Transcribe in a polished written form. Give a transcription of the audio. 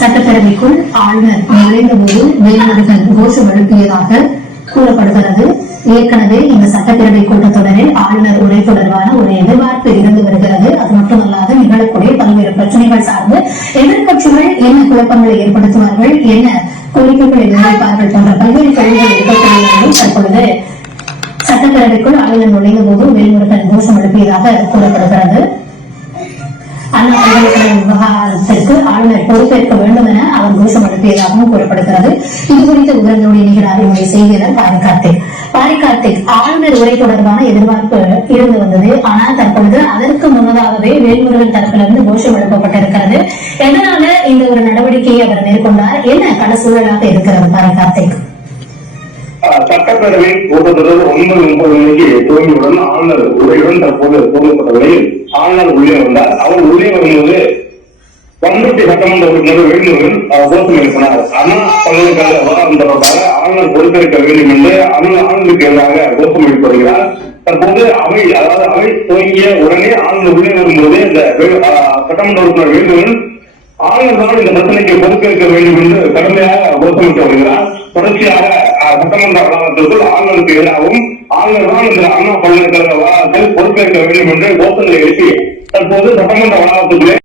சட்டப்பேரவைக்குள் ஆளுநர் நுழைந்த போது வேல்முருகன் கோஷம் எழுப்பியதாக கூறப்படுகிறது. ஏற்கனவே இந்த சட்டப்பேரவை கூட்டத்தொடரில் ஆளுநர் உரை தொடர்பான ஒரு எதிர்பார்ப்பு இருந்து வருகிறது. அது மட்டுமல்லாது நிகழக்கூடிய பல்வேறு பிரச்சனைகள் சார்ந்து எதிர்கட்சிகள் என்ன குழப்பங்களை ஏற்படுத்துவார்கள், என்ன கோரிக்கைகளை முன்வைப்பார்கள் போன்ற பல்வேறு கேள்விகள் இருக்கக்கூடிய தற்பொழுது சட்டப்பேரவைக்குள் ஆளுநர் நுழைந்த போது வேல்முருகன் கோஷம் எழுப்பியதாக கூறப்படுகிறது. அண்ணா பல்கலைக்கழக விவகாரத்திற்கு ஆளுநர் பொறுப்பேற்க வேண்டும் என அவர் கோஷம் எழுப்பியதாகவும் கூறப்படுகிறது. இதுகுறித்த விவரங்களோடு இணைகிறார் என்னுடைய செய்தியாளர் பாரிகார்த்திக். ஆளுநர் உரை தொடர்பான எதிர்பார்ப்பு இருந்து வந்தது. ஆனால் தற்பொழுது அதற்கு முன்னதாகவே வேல்முருகன் தரப்பிலிருந்து கோஷம் எழுப்பப்பட்டிருக்கிறது. எதனால இந்த ஒரு நடவடிக்கையை அவர் மேற்கொண்டார், என்ன கள சூழலாக இருக்கிறது பாரிகார்த்திக்? சட்டப்பேரவை கூட்டத்தொடர் 9:30 மணிக்கு துவங்கியுடன் ஆளுநர் உரையுடன் தற்போது துவங்கப்பட்ட நிலையில் ஆளுநர் உள்ளே வந்தார். அவர் உள்ளே வரும்போது பண்ருட்டி சட்டமன்ற உறுப்பினர் வேல்முருகன் கோஷம் எழுப்பினார். அண்ணா பல்கலைக்கழக விவகாரம் தொடர்பாக ஆளுநர் பொறுப்பேற்க வேண்டும் என்று ஆளுநருக்கு எதிராக கோஷம் எழுப்பி வருகிறார். தற்போது அவை துவங்கிய உடனே ஆளுநர் உள்ளே வரும்போது இந்த சட்டமன்ற உறுப்பினர் வேல்முருகன் ஆளுநர் தான் இந்த பிரச்சனைக்கு பொறுப்பேற்க வேண்டும் என்று கடுமையாக கோஷமிட்டு வருகிறார். தொடர்ச்சியாக சட்டமன்ற வளாகத்திற்குள் ஆளுநருக்கு எதிராகவும் ஆளுநர் தான் இந்த அண்ணா பல்கலைக்கழக விவகாரத்தில் பொறுப்பேற்க வேண்டும் என்று கோஷங்களை எழுப்பி தற்போது சட்டமன்ற வளாகத்துக்குள்ளே